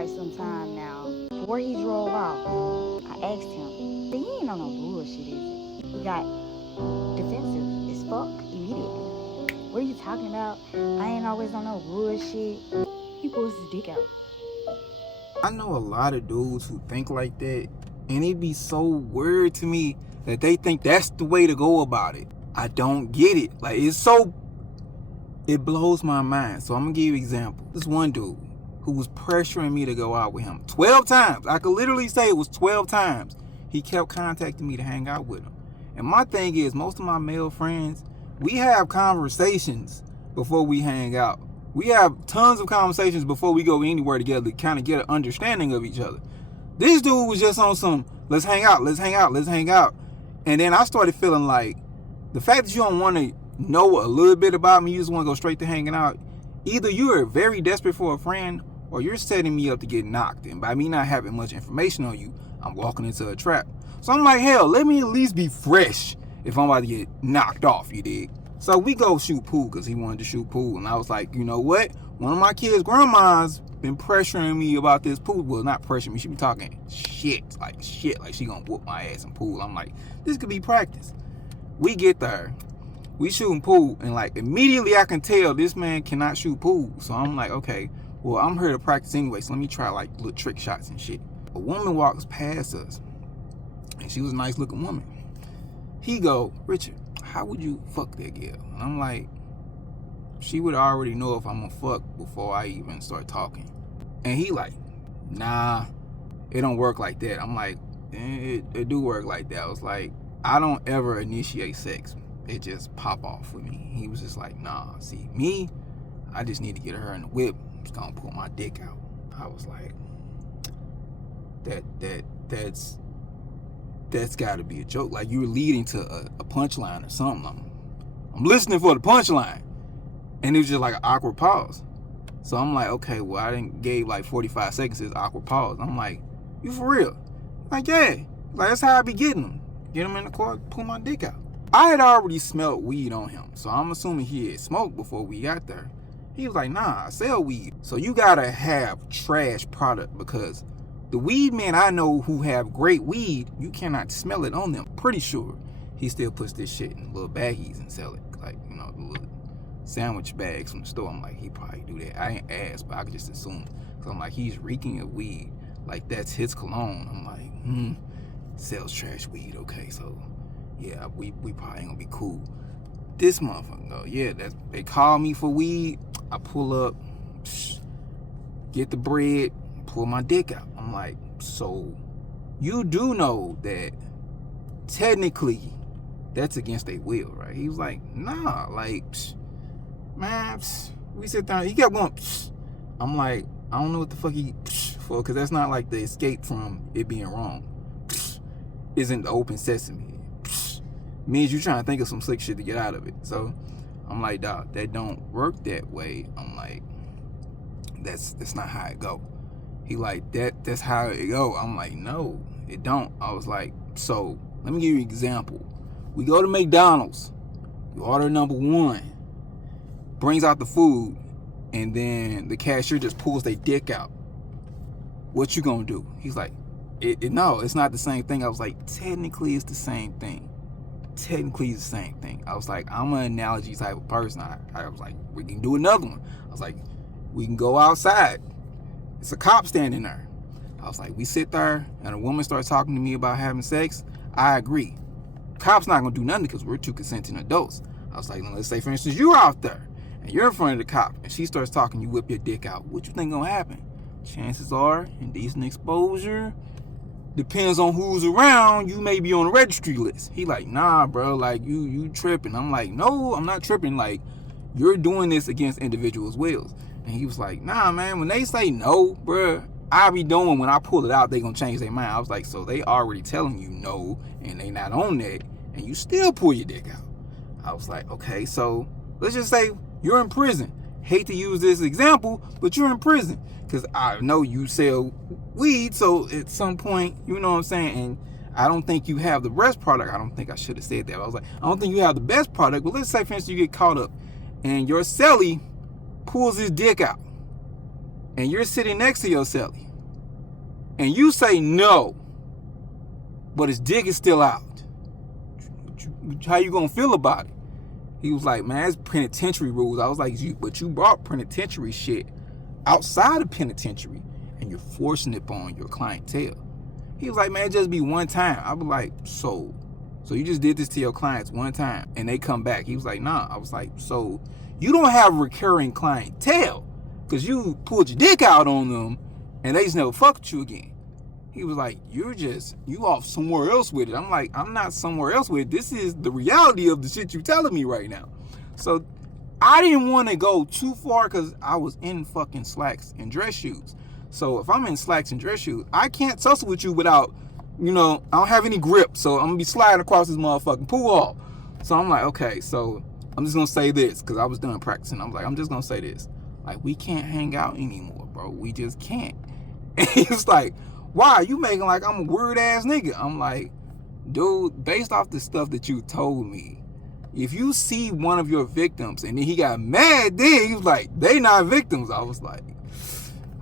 quite some time now. Before he drove off, I asked him, "He ain't on no bullshit, is it?" He got defensive as fuck immediately. "What are you talking about? I ain't always on no bullshit." He pulls his dick out. I know a lot of dudes who think like that, and it be so weird to me that they think that's the way to go about it. I don't get it. Like, it blows my mind. So I'm gonna give you an example. This one dude who was pressuring me to go out with him 12 times. I could literally say it was 12 times. He kept contacting me to hang out with him. And my thing is, most of my male friends, we have conversations before we hang out. We have tons of conversations before we go anywhere together to kind of get an understanding of each other. This dude was just on some, let's hang out, let's hang out, let's hang out. And then I started feeling like the fact that you don't want to know a little bit about me, you just want to go straight to hanging out. Either you are very desperate for a friend or you're setting me up to get knocked. And by me not having much information on you, I'm walking into a trap. So I'm like, hell, let me at least be fresh if I'm about to get knocked off, you dig? So we go shoot pool because he wanted to shoot pool. And I was like, you know what? One of my kids' grandmas been pressuring me about this pool. Well, not pressuring me. She be talking shit. Like she gonna whoop my ass in pool. I'm like, this could be practice. We get there. We shooting pool. And like immediately I can tell this man cannot shoot pool. So I'm like, okay, well, I'm here to practice anyway. So let me try like little trick shots and shit. A woman walks past us. And she was a nice looking woman. He go, "Richard, how would you fuck that girl?" And I'm like, she would already know if I'm gonna fuck before I even start talking. And he like, "Nah, it don't work like that." I'm like, it do work like that. I was like, I don't ever initiate sex. It just pop off with me. He was just like, "Nah, see, me, I just need to get her in the whip. I'm just gonna pull my dick out." I was like, that's gotta be a joke. Like you're leading to a punchline or something. I'm listening for the punchline. And it was just like an awkward pause. So I'm like, okay, well, I didn't gave like 45 seconds as awkward pause. I'm like, you for real? Like, yeah. Like, that's how I be getting them. Get him in the car, pull my dick out. I had already smelled weed on him. So I'm assuming he had smoked before we got there. He was like, "Nah, I sell weed." So you gotta have trash product because the weed men I know who have great weed, you cannot smell it on them. Pretty sure he still puts this shit in little baggies and sell it. Like, you know, the little sandwich bags from the store. I'm like, he probably do that. I ain't asked, but I could just assume. So I'm like, he's reeking of weed. Like, that's his cologne. I'm like, sells trash weed. Okay, so, yeah, we probably ain't gonna be cool. This motherfucker, though, yeah, they call me for weed. I pull up, get the bread, pull my dick out. I'm like, so you do know that technically that's against their will, right? He was like, "Nah, like, man, we sit down." He kept going, I'm like, I don't know what the fuck he for, because that's not like the escape from it being wrong. Isn't the open sesame. Means you trying to think of some slick shit to get out of it. So I'm like, dog, that don't work that way. I'm like, that's not how it go. He like, that's how it go. I'm like, no, it don't. I was like, so let me give you an example. We go to McDonald's, you order number 1, brings out the food, and then the cashier just pulls their dick out. What you gonna do? He's like, no, it's not the same thing. I was like, technically it's the same thing. Technically it's the same thing. I was like, I'm an analogy type of person. I was like, we can do another one. I was like, we can go outside. It's a cop standing there. I was like, we sit there and a woman starts talking to me about having sex. I agree. Cop's not gonna do nothing because we're two consenting adults. I was like, let's say for instance you're out there and you're in front of the cop and she starts talking, you whip your dick out. What you think gonna happen? Chances are, indecent exposure, depends on who's around, you may be on the registry list. He like, nah, bro, like you tripping. I'm like, no, I'm not tripping. Like, you're doing this against individuals' wills. And he was like, nah, man, when they say no, bro, I be doing when I pull it out, they gonna change their mind. I was like, so they already telling you no, and they not on that, and you still pull your dick out. I was like, okay, so let's just say you're in prison. Hate to use this example, but you're in prison. Because I know you sell weed, so at some point, you know what I'm saying, and I don't think you have the best product. I don't think I should have said that. I was like, I don't think you have the best product, but let's say, for instance, you get caught up, and your cellie pulls his dick out, and you're sitting next to your cellie. and you say no, but his dick is still out, how you gonna feel about it? He was like, man, it's penitentiary rules. I was like, but you brought penitentiary shit outside of penitentiary, and you're forcing it on your clientele. He was like, man, just be one time. I was like, so you just did this to your clients one time and they come back? He was like, nah. I was like, so you don't have recurring clientele because you pulled your dick out on them and they just never fucked with you again. He was like, you off somewhere else with it. I'm like, I'm not somewhere else with it. This is the reality of the shit you telling me right now. So I didn't want to go too far because I was in fucking slacks and dress shoes. So if I'm in slacks and dress shoes, I can't tussle with you without, I don't have any grip. So I'm going to be sliding across this motherfucking pool hall. So I'm like, okay, so I'm just going to say this because I was done practicing. I'm like, I'm just going to say this. Like, we can't hang out anymore, bro. We just can't. And he was like, why? You making like I'm a weird ass nigga. I'm like, dude, based off the stuff that you told me, if you see one of your victims, and then he got mad, then he was like, they not victims. I was like,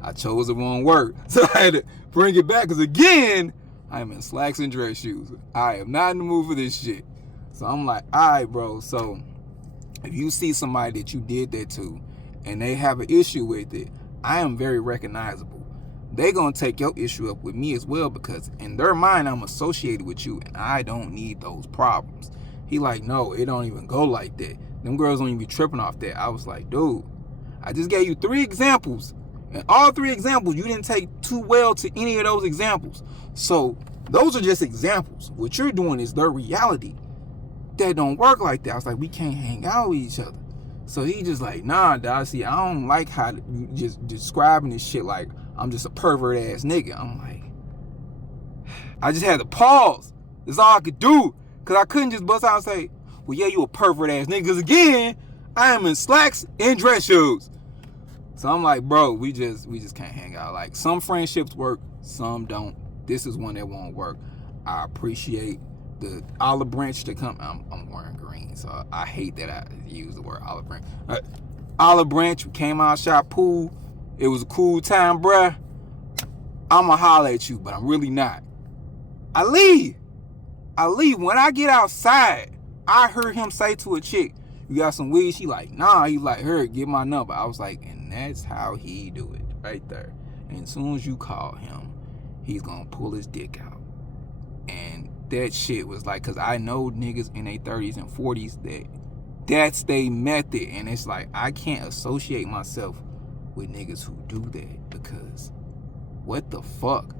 I chose the wrong word. So I had to bring it back because again, I'm in slacks and dress shoes. I am not in the mood for this shit. So I'm like, all right, bro. So if you see somebody that you did that to and they have an issue with it, I am very recognizable. They're going to take your issue up with me as well because in their mind, I'm associated with you and I don't need those problems. He like, no, it don't even go like that. Them girls don't even be tripping off that. I was like, dude, I just gave you 3 examples. And all 3 examples, you didn't take too well to any of those examples. So those are just examples. What you're doing is their reality. That don't work like that. I was like, we can't hang out with each other. So he just like, nah, dog. See, I don't like how you just describing this shit like I'm just a pervert ass nigga. I'm like, I just had to pause. That's all I could do. Because I couldn't just bust out and say, well, yeah, you a pervert ass nigga. Because again, I am in slacks and dress shoes. So I'm like, bro, we just can't hang out. Like, some friendships work, some don't. This is one that won't work. I appreciate the olive branch to come. I'm wearing green, so I hate that I use the word olive branch. Olive branch, we came out, shot pool. It was a cool time, bruh. I'ma holler at you, but I'm really not. I leave. When I get outside, I heard him say to a chick, you got some weed? She like, nah. He like, here, get my number. I was like, and that's how he do it, right there. And as soon as you call him, he's gonna pull his dick out. And that shit was like, cause I know niggas in their 30s and 40s that's their method. And it's like, I can't associate myself with niggas who do that because what the fuck?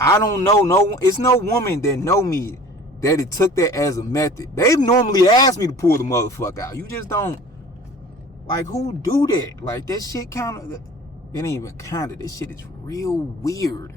I don't know, it's no woman that know me that it took that as a method. They've normally asked me to pull the motherfucker out. You just don't, like, who do that? Like, that shit it ain't even kinda, this shit is real weird.